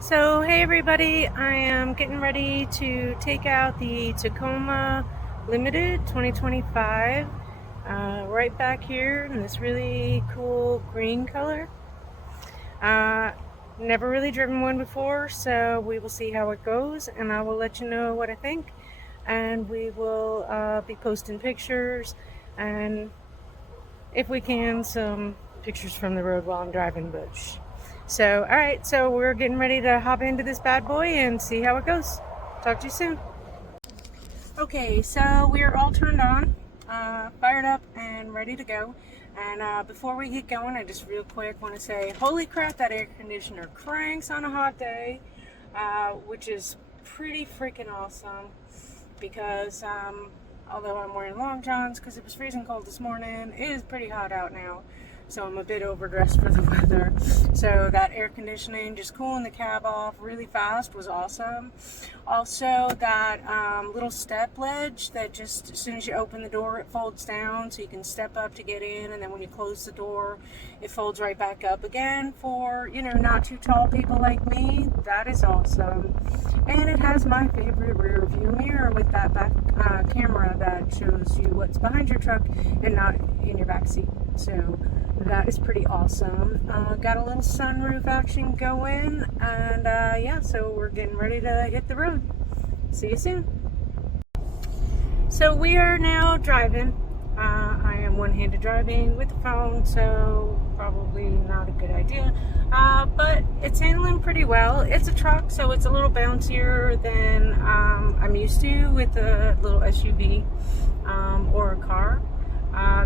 So, hey everybody, I am getting ready to take out the Tacoma Limited 2025 right back here in this really cool green color. Never really driven one before, so we will see how it goes and I will let you know what I think, and we will be posting pictures and, if we can, some pictures from the road while I'm driving bush. So, all right, so we're getting ready to hop into this bad boy and see how it goes. Talk to you soon. Okay, so we're all turned on, fired up, and ready to go. And before we get going, I just real quick want to say, holy crap, that air conditioner cranks on a hot day, which is pretty freaking awesome because although I'm wearing long johns because it was freezing cold this morning, it is pretty hot out now. So I'm a bit overdressed for the weather. So that air conditioning, just cooling the cab off really fast, was awesome. Also, that little step ledge that just as soon as you open the door, it folds down so you can step up to get in, and then when you close the door, it folds right back up again for, not too tall people like me. That is awesome. And it has my favorite rear view mirror with that back camera that shows you what's behind your truck and not in your back seat. So that is pretty awesome. Got a little sunroof action going, and yeah, so we're getting ready to hit the road. See you soon. So we are now driving. I am one-handed driving with the phone, so probably not a good idea. But it's handling pretty well. It's a truck, so it's a little bouncier than I'm used to with a little SUV or a car.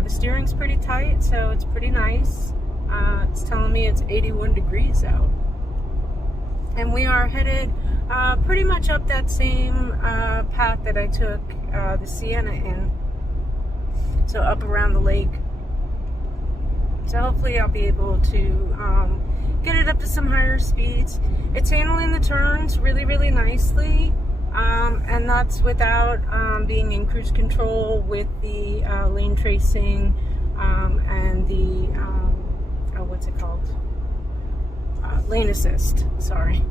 The steering's pretty tight, so it's pretty nice. It's telling me it's 81 degrees out. And we are headed pretty much up that same path that I took the Sienna in. So up around the lake. So hopefully I'll be able to get it up to some higher speeds. It's handling the turns really, really nicely. And that's without being in cruise control with the lane tracing and the, what's it called? Lane assist, sorry.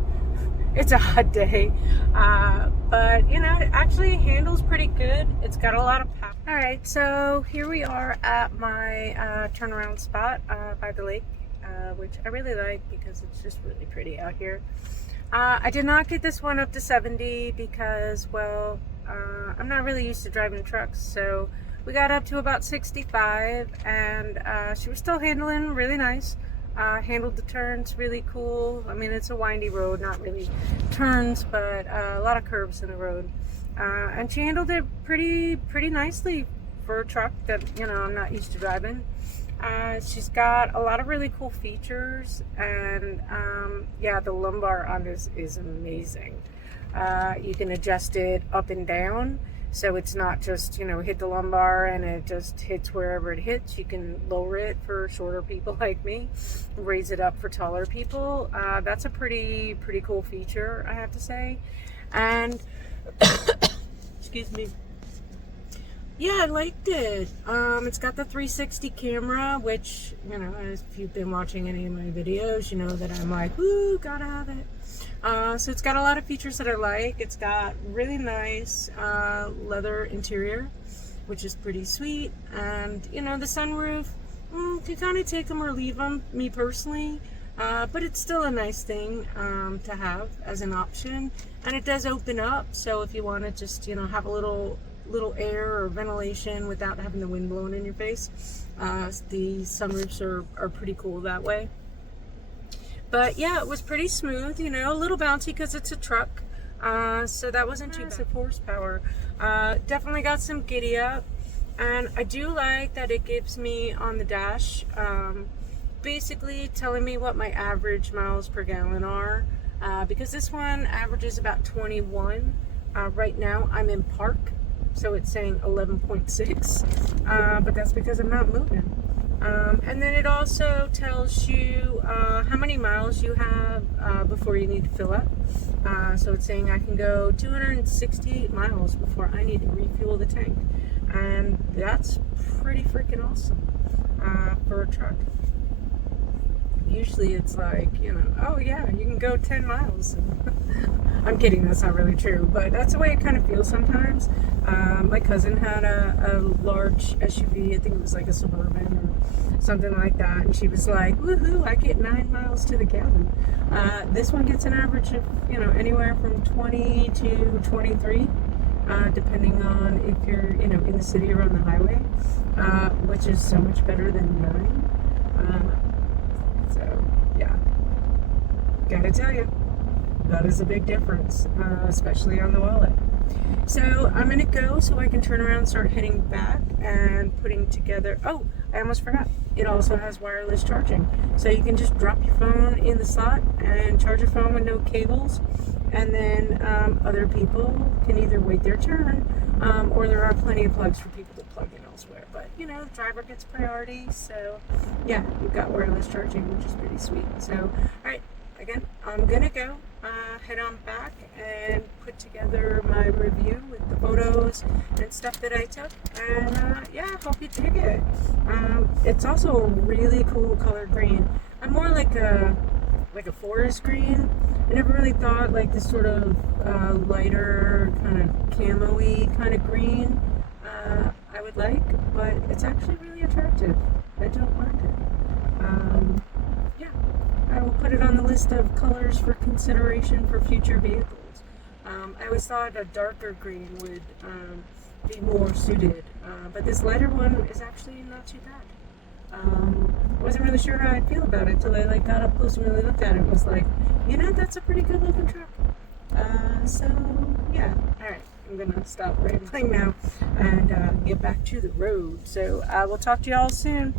It's a hot day, but it actually handles pretty good. It's got a lot of power. All right, so here we are at my turnaround spot by the lake, which I really like because it's just really pretty out here. I did not get this one up to 70 because, well, I'm not really used to driving trucks, so we got up to about 65, and she was still handling really nice. Handled the turns really cool. I mean, it's a windy road, not really turns, but a lot of curves in the road. And she handled it pretty nicely for a truck that, I'm not used to driving. She's got a lot of really cool features, and yeah, the lumbar on this is amazing. You can adjust it up and down, so it's not just, hit the lumbar and it just hits wherever it hits. You can lower it for shorter people like me, raise it up for taller people. That's a pretty cool feature, I have to say. And excuse me. Yeah, I liked it. It's got the 360 camera, which, if you've been watching any of my videos, you know that I'm like, woo, gotta have it. So it's got a lot of features that I like. It's got really nice leather interior, which is pretty sweet. And, the sunroof, you can kind of take them or leave them, me personally. But it's still a nice thing to have as an option. And it does open up, so if you want to just, have a little air or ventilation without having the wind blowing in your face, the sunroofs are pretty cool that way. But yeah, it was pretty smooth, a little bouncy because it's a truck, so that wasn't too bad. Horsepower. Definitely got some giddy up, and I do like that it gives me on the dash basically telling me what my average miles per gallon are, because this one averages about 21. Right now I'm in park, so it's saying 11.6, but that's because I'm not moving. And then it also tells you how many miles you have before you need to fill up. So it's saying I can go 268 miles before I need to refuel the tank. And that's pretty freaking awesome for a truck. Usually it's like, oh yeah, you can go 10 miles. I'm kidding, that's not really true, but that's the way it kind of feels sometimes. My cousin had a large SUV, I think it was like a Suburban or something like that, and she was like, woohoo, I get 9 miles to the gallon. This one gets an average of, anywhere from 20 to 23, depending on if you're, in the city or on the highway, which is so much better than 9. So, yeah, gotta tell you, that is a big difference, especially on the wallet. So I'm gonna go so I can turn around and start heading back and putting together. Oh, I almost forgot. It also has wireless charging. So you can just drop your phone in the slot and charge your phone with no cables. And then other people can either wait their turn or there are plenty of plugs for people to plug in elsewhere. But, the driver gets priority. So, yeah, you've got wireless charging, which is pretty sweet. So, all right, again, I'm going to go head on back and put together my review with the photos and stuff that I took. And, yeah, hope you dig it. It's also a really cool color green. I'm more like a forest green. I never really thought like this sort of lighter kind of camo-y kind of green I would like, but it's actually really attractive. I don't mind it. Yeah, I will put it on the list of colors for consideration for future vehicles. I always thought a darker green would be more suited, but this lighter one is actually not too bad. Wasn't really sure how I'd feel about it till I got up close and really looked at it and was like, that's a pretty good looking truck. So yeah, alright, I'm gonna stop rambling now and get back to the road. So I will talk to y'all soon.